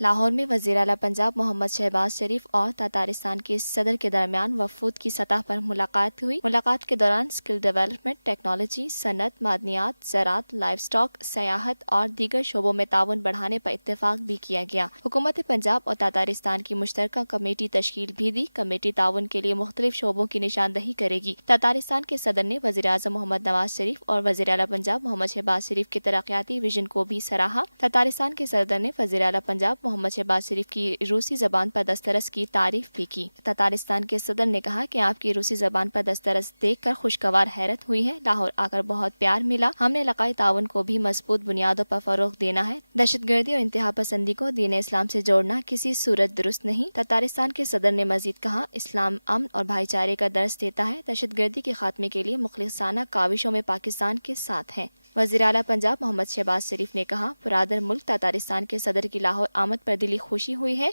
لاہور میں وزیر اعلیٰ پنجاب محمد شہباز شریف اور تاتارستان کے صدر کے درمیان وفود کی سطح پر ملاقات ہوئی۔ ملاقات کے دوران اسکل ڈیولپمنٹ، ٹیکنالوجی، صنعت، معدنیات، زراعت، لائف سٹاک، سیاحت اور دیگر شعبوں میں تعاون بڑھانے پر اتفاق بھی کیا گیا۔ حکومت پنجاب اور تاتارستان کی مشترکہ کمیٹی تشکیل بھی دی۔ کمیٹی تعاون کے لیے مختلف شعبوں کی نشاندہی کرے گی۔ تاتارستان کے صدر نے وزیر اعظم محمد نواز شریف اور وزیر اعلیٰ پنجاب محمد شہباز شریف کے ترقیاتی ویژن کو بھی سراہا۔ تاتارستان کے صدر نے وزیر اعلیٰ پنجاب محمد شہباز شریف کی روسی زبان پر دسترس کی تعریف بھی کی۔ تاتارستان کے صدر نے کہا کہ آپ کی روسی زبان پر دسترس دیکھ کر خوشگوار حیرت ہوئی ہے۔ لاہور آ کر بہت پیار ملا۔ ہم نے علاقائی تعاون کو بھی مضبوط بنیادوں پر فروغ دینا ہے۔ دہشت گردی اور انتہا پسندی کو دین اسلام سے جوڑنا کسی صورت درست نہیں۔ تاتارستان کے صدر نے مزید کہا، اسلام امن اور بھائی چارے کا درس دیتا ہے۔ دہشت گردی کے خاتمے کے لیے مخلصانہ کاوشوں میں پاکستان کے ساتھ ہیں۔ وزیر اعلیٰ پنجاب محمد شہباز شریف نے کہا، برادر ملک تاتارستان کے صدر کی لاہور آمد پر دلی خوشی ہوئی ہے۔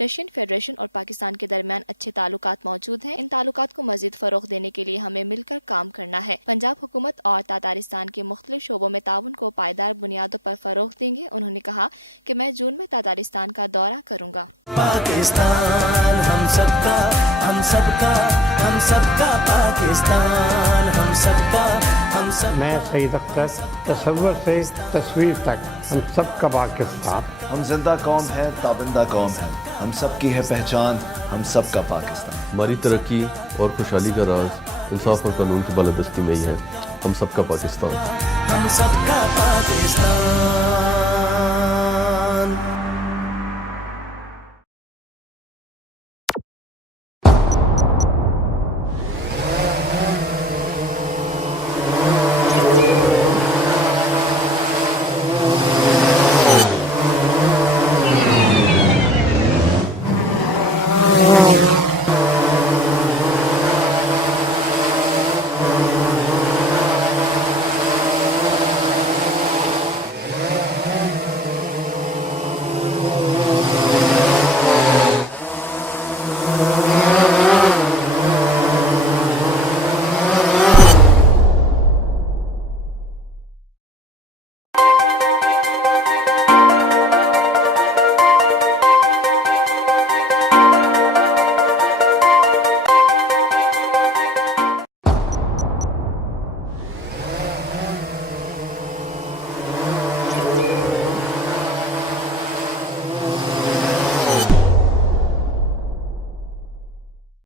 رشین فیڈریشن اور پاکستان کے درمیان اچھے تعلقات موجود ہیں۔ ان تعلقات کو مزید فروغ دینے کے لیے ہمیں مل کر کام کرنا ہے۔ پنجاب حکومت اور تاتارستان کے مختلف شعبوں میں تعاون کو پائیدار بنیادوں پر فروغ دیں گے۔ انہوں نے کہا کہ میں جون میں تاتارستان کا دورہ کروں گا۔ پاکستان ہم سب کا، ہم سب کا، ہم سب کا پاکستان ہم سب کا، ہم سب۔ میں سعید اختر، تصور سے تصویر تک ہم سب کا پاکستان۔ ہم زندہ قوم ہے، تابندہ قوم ہے، ہم سب کی ہے پہچان، ہم سب کا پاکستان۔ ہماری ترقی اور خوشحالی کا راز انصاف اور قانون کی بالادستی میں ہی ہے۔ ہم سب کا پاکستان، ہم سب کا پاکستان۔